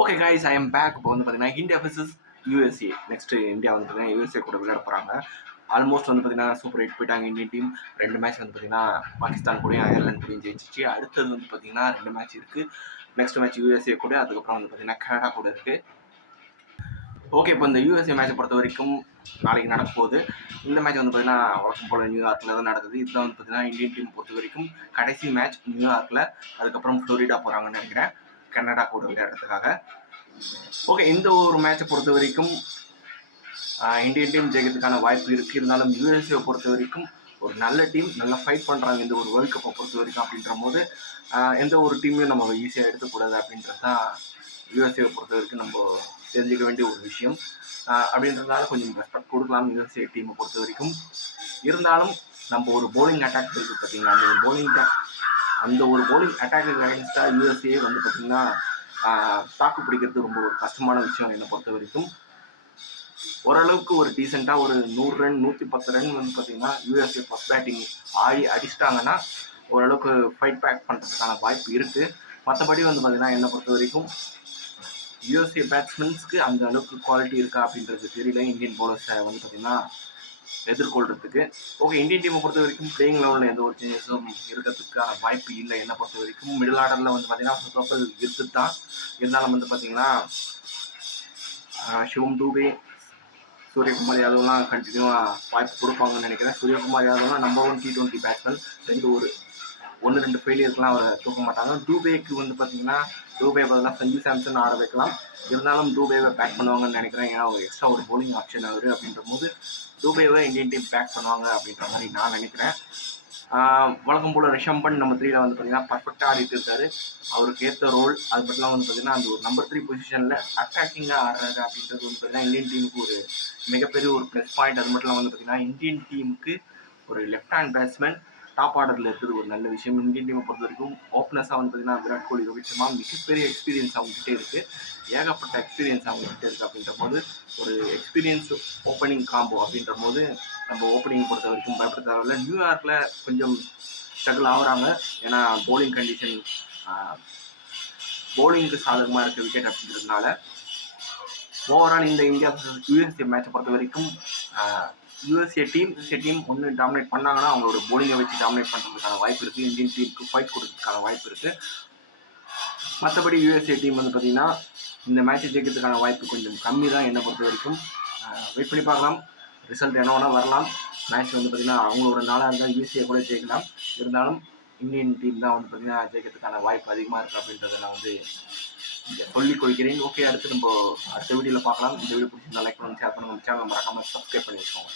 Okay guys, I am back. இப்போ வந்து பார்த்தீங்கன்னா India vs USA. Next India வந்து பார்த்தீங்கன்னா யூஎஸ்ஏ கூட விளையாட போகிறாங்க. ஆல்மோஸ்ட் வந்து பார்த்தீங்கன்னா சூப்பர் 8 போயிட்டாங்க இந்தியன் டீம். 2 மேட்ச் வந்து பார்த்தீங்கன்னா பாகிஸ்தான் கூடயும் அயர்லாந்து கூடயும் ஜெயிச்சிச்சு. அடுத்தது வந்து பார்த்தீங்கன்னா 2 மேட்ச் இருக்குது. நெக்ஸ்ட் மேட்ச் யூஎஸ்ஏ கூட, அதுக்கப்புறம் வந்து பார்த்தீங்கன்னா கனடா கூட இருக்குது. ஓகே, இப்போ இந்த யூஎஸ்ஏ மேட்சை பொறுத்த வரைக்கும் நாளைக்கு நடக்க போகுது. இந்த மேட்ச் வந்து பார்த்தீங்கன்னா வழக்கம் போல் நியூயார்க்கில் தான் நடக்குது. இதுதான் வந்து பார்த்தீங்கன்னா இந்தியன் டீம் பொறுத்த வரைக்கும் கடைசி மேட்ச் நியூயார்க்கில். அதுக்கப்புறம் ஃப்ளோரிடா போகிறாங்கன்னு நினைக்கிறேன், கனடா கூட விளையாடுறதுக்காக. ஓகே, இந்த ஒரு மேட்சை பொறுத்த வரைக்கும் இந்தியன் டீம் ஜெயிக்கிறதுக்கான வாய்ப்பு இருக்குது. இருந்தாலும் யூஎஸ்ஏ பொறுத்த வரைக்கும் ஒரு நல்ல டீம், நல்லா ஃபைட் பண்ணுறாங்க இந்த ஒரு வேர்ல்டு கப்பை பொறுத்த வரைக்கும். அப்படின்ற போது எந்த ஒரு டீமையும் நம்ம ஈஸியாக எடுத்துக்கூடாது அப்படின்றது தான் யூஎஸ்ஏவை பொறுத்த வரைக்கும் நம்ம தெரிஞ்சுக்க வேண்டிய ஒரு விஷயம். அப்படின்றதுனால கொஞ்சம் ரெஸ்பெக்ட் கொடுக்கலாம் யூஎஸ்ஏ டீமை பொறுத்த வரைக்கும். இருந்தாலும் நம்ம ஒரு போலிங் அட்டாக் இருக்குது பார்த்தீங்கன்னா, அந்த ஒரு போலிங் அட்டாக்கு அகைன்ஸ்டாக யூஎஸ்ஏ வந்து பார்த்திங்கன்னா தாக்கு பிடிக்கிறது ரொம்ப ஒரு கஷ்டமான விஷயம் என்னை பொறுத்த வரைக்கும். ஓரளவுக்கு ஒரு டீசெண்டாக ஒரு 100 ரன் 110 ரன் வந்து பார்த்தீங்கன்னா யூஎஸ்ஏ ஃபர்ஸ்ட் பேட்டிங் ஆடி அடிச்சிட்டாங்கன்னா ஓரளவுக்கு ஃபைட் பேக் பண்ணுறதுக்கான வாய்ப்பு இருக்குது. மற்றபடி வந்து பார்த்தீங்கன்னா என்னை பொறுத்த வரைக்கும் யூஎஸ்ஏ பேட்ஸ்மென்ஸ்க்கு அந்த அளவுக்கு குவாலிட்டி இருக்கா அப்படின்றது தெரியல இந்தியன் பவுலர்ஸை வந்து பார்த்தீங்கன்னா எதிர்கொள்கிறதுக்கு. ஓகே, இந்தியன் டீமை பொறுத்த வரைக்கும் பிளேயிங் லெவலில் எந்த ஒரு சேஞ்சஸும் இருக்கிறதுக்கான வாய்ப்பு இல்லை என்னை பொறுத்த வரைக்கும். மிடில் ஆர்டரில் வந்து பார்த்தீங்கன்னா கப்பல் இருக்குது தான். இருந்தாலும் வந்து பார்த்தீங்கன்னா சிவம் டூபே, சூரியகுமார் யாதவ்லாம் கண்டினியூவாக வாய்ப்பு கொடுப்பாங்கன்னு நினைக்கிறேன். சூரியகுமார் யாதவ்லாம் நம்பர் 1 T20 பேட்ஸ்மேன். 1-2 ஃபெயிலியர்ஸ்லாம் அவரை தூக்க மாட்டாங்க. டூபேக்கு வந்து பார்த்தீங்கன்னா டூபே பதிலாக சஞ்சு சாம்சன் ஆட வைக்கலாம். இருந்தாலும் டூபேவை பேக் பண்ணுவாங்கன்னு நினைக்கிறேன். ஏன்னா ஒரு எக்ஸ்ட்ரா ஒரு போலிங் ஆப்ஷன் அவர் அப்படின்ற போது டூபேவை இந்தியன் டீம் பேக் பண்ணுவாங்க அப்படின்ற மாதிரி நான் நினைக்கிறேன். வழக்கம் போல் ரிஷப் பண்ட் நம்பர் 3 வந்து பார்த்தீங்கன்னா பர்ஃபெக்டாக ஆடிட்டு இருக்காரு. அவருக்கு ஏற்ற ரோல் அது மட்டும் வந்து பார்த்தீங்கன்னா அந்த ஒரு நம்பர் 3 பொசிஷனில் அட்டாக்கிங்காக ஆடுறாரு அப்படின்றது வந்து பார்த்தீங்கன்னா இந்தியன் டீமுக்கு ஒரு மிகப்பெரிய ஒரு ப்ளஸ் பாயிண்ட். அது மட்டும் வந்து பார்த்தீங்கன்னா இந்தியன் டீமுக்கு ஒரு லெஃப்ட் ஹேண்ட் பேட்ஸ்மேன் டாப் ஆர்டரில் இருக்கிறது ஒரு நல்ல விஷயம். இந்தியன் டீமை பொறுத்த வரைக்கும் ஓப்பனர்ஸாக வந்து பார்த்தீங்கன்னா விராட் கோலி, ரோஹித் சர்மா மிகப்பெரிய எக்ஸ்பீரியன்ஸ் அவங்ககிட்ட இருக்குது. ஏகப்பட்ட எக்ஸ்பீரியன்ஸ் அவங்ககிட்ட இருக்குது. அப்படின்ற போது ஒரு எக்ஸ்பீரியன்ஸ் ஓப்பனிங் காம்போ அப்படின்ற போது நம்ம ஓப்பனிங் பொறுத்த வரைக்கும் பயப்பட தேவையில்லை. நியூயார்க்கில் கொஞ்சம் ஸ்ட்ரகிள் ஆகுறாங்க. ஏன்னா போலிங் கண்டிஷன் போலிங்க்கு சாதகமாக இருக்க விக்கெட் அப்படின்றதுனால. ஓவரால் இந்த இந்தியா யூஎஸ்ஏ மேட்சை பொறுத்த வரைக்கும் யூஎஸ்ஏ டீம் ஒன்று டாமினேட் பண்ணாங்கன்னா அவங்களோட போலிங்கை வச்சு டாமினேட் பண்ணுறதுக்கான வாய்ப்பு இருக்குது. இந்தியன் டீமுக்கு ஃபைட் கொடுக்கறதுக்கான வாய்ப்பு இருக்குது. மற்றபடி யூஎஸ்ஏ டீம் வந்து பார்த்திங்கன்னா இந்த மேட்சை ஜெயிக்கிறதுக்கான வாய்ப்பு கொஞ்சம் கம்மி தான் என்னை பொறுத்த வரைக்கும். வெயிட் பண்ணி பார்க்கலாம், ரிசல்ட் என்ன வேணால் வரலாம். மேட்ச் வந்து பார்த்திங்கன்னா அவங்களோட நாளாக இருந்தால் யூஎஸ்ஏ கூட ஜெயிக்கலாம். இருந்தாலும் இந்தியன் டீம் தான் வந்து பார்த்திங்கன்னா ஜெயிக்கிறதுக்கான வாய்ப்பு அதிகமாக இருக்குது அப்படின்றத நான் வந்து சொல்லிக் கொள்கிறேன். ஓகே, அடுத்து நம்ம அடுத்த வீடியோவில் பார்க்கலாம். இந்த வீடியோ பிடிச்சிருந்தா லைக் பண்ணுங்க, ஷேர் பண்ணுங்க, சேனல் மறக்காமல் சப்ஸ்கிரைப் பண்ணி வச்சுக்கோங்க.